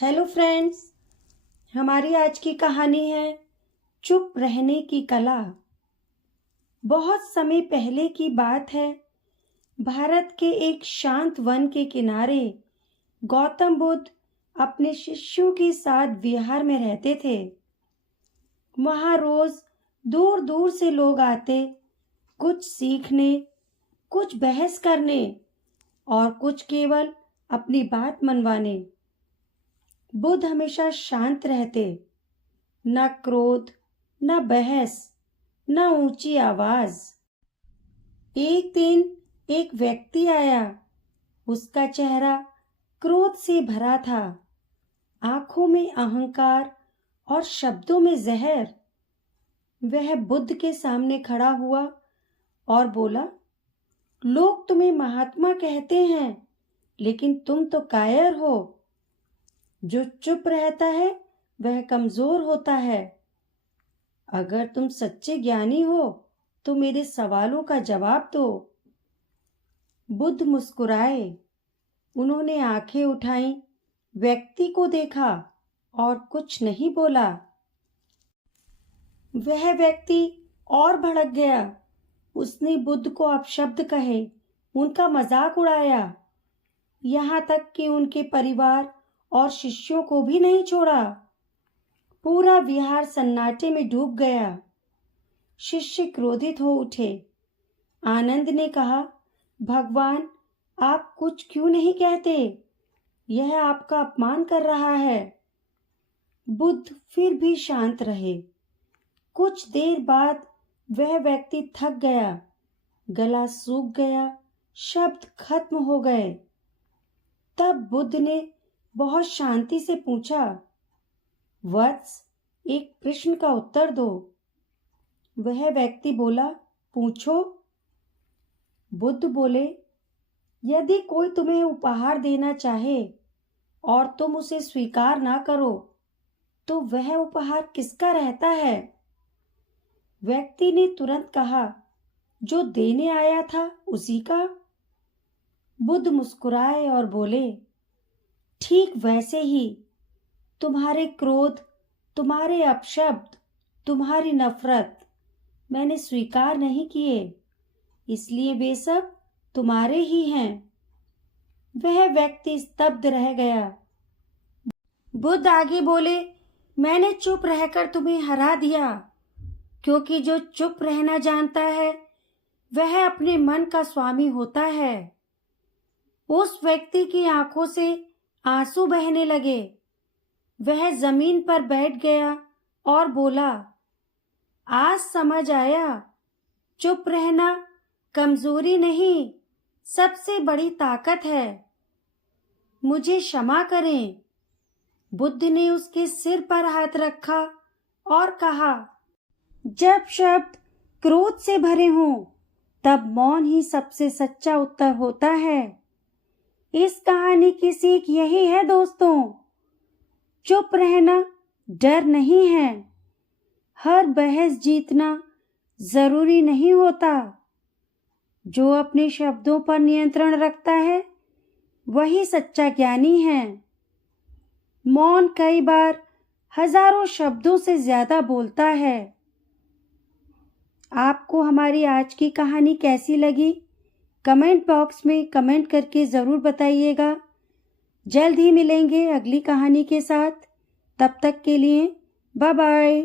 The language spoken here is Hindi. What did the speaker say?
हेलो फ्रेंड्स, हमारी आज की कहानी है चुप रहने की कला। बहुत समय पहले की बात है। भारत के एक शांत वन के किनारे गौतम बुद्ध अपने शिष्यों के साथ विहार में रहते थे। वहाँ रोज दूर दूर से लोग आते, कुछ सीखने, कुछ बहस करने और कुछ केवल अपनी बात मनवाने। बुद्ध हमेशा शांत रहते, न क्रोध, न बहस, न ऊंची आवाज। एक दिन एक व्यक्ति आया। उसका चेहरा क्रोध से भरा था, आंखों में अहंकार और शब्दों में जहर। वह बुद्ध के सामने खड़ा हुआ और बोला, लोग तुम्हें महात्मा कहते हैं, लेकिन तुम तो कायर हो। जो चुप रहता है वह कमजोर होता है। अगर तुम सच्चे ज्ञानी हो तो मेरे सवालों का जवाब दो। बुद्ध मुस्कुराए। उन्होंने आंखें उठाई, व्यक्ति को देखा और कुछ नहीं बोला। वह व्यक्ति और भड़क गया। उसने बुद्ध को अपशब्द कहे, उनका मजाक उड़ाया, यहाँ तक कि उनके परिवार और शिष्यों को भी नहीं छोड़ा। पूरा विहार सन्नाटे में डूब गया। शिष्य क्रोधित हो उठे। आनंद ने कहा, भगवान, आप कुछ क्यों नहीं कहते? यह आपका अपमान कर रहा है। बुद्ध फिर भी शांत रहे। कुछ देर बाद वह व्यक्ति थक गया, गला सूख गया, शब्द खत्म हो गए। तब बुद्ध ने बहुत शांति से पूछा, वत्स, एक प्रश्न का उत्तर दो। वह व्यक्ति बोला, पूछो। बुद्ध बोले, यदि कोई तुम्हें उपहार देना चाहे और तुम उसे स्वीकार ना करो तो वह उपहार किसका रहता है? व्यक्ति ने तुरंत कहा, जो देने आया था उसी का। बुद्ध मुस्कुराए और बोले, ठीक वैसे ही तुम्हारे क्रोध, तुम्हारे अपशब्द, तुम्हारी नफरत मैंने स्वीकार नहीं किए, इसलिए वे सब तुम्हारे ही हैं। वह व्यक्ति स्तब्ध रह गया। बुद्ध आगे बोले, मैंने चुप रहकर तुम्हें हरा दिया, क्योंकि जो चुप रहना जानता है वह अपने मन का स्वामी होता है। उस व्यक्ति की आंखों से आंसू बहने लगे। वह जमीन पर बैठ गया और बोला, आज समझ आया, चुप रहना कमजोरी नहीं, सबसे बड़ी ताकत है। मुझे क्षमा करें। बुद्ध ने उसके सिर पर हाथ रखा और कहा, जब शब्द क्रोध से भरे हों तब मौन ही सबसे सच्चा उत्तर होता है। इस कहानी की सीख यही है दोस्तों, चुप रहना डर नहीं है। हर बहस जीतना जरूरी नहीं होता। जो अपने शब्दों पर नियंत्रण रखता है वही सच्चा ज्ञानी है। मौन कई बार हजारों शब्दों से ज्यादा बोलता है। आपको हमारी आज की कहानी कैसी लगी? कमेंट बॉक्स में कमेंट करके ज़रूर बताइएगा। जल्द ही मिलेंगे अगली कहानी के साथ। तब तक के लिए बाय बाय।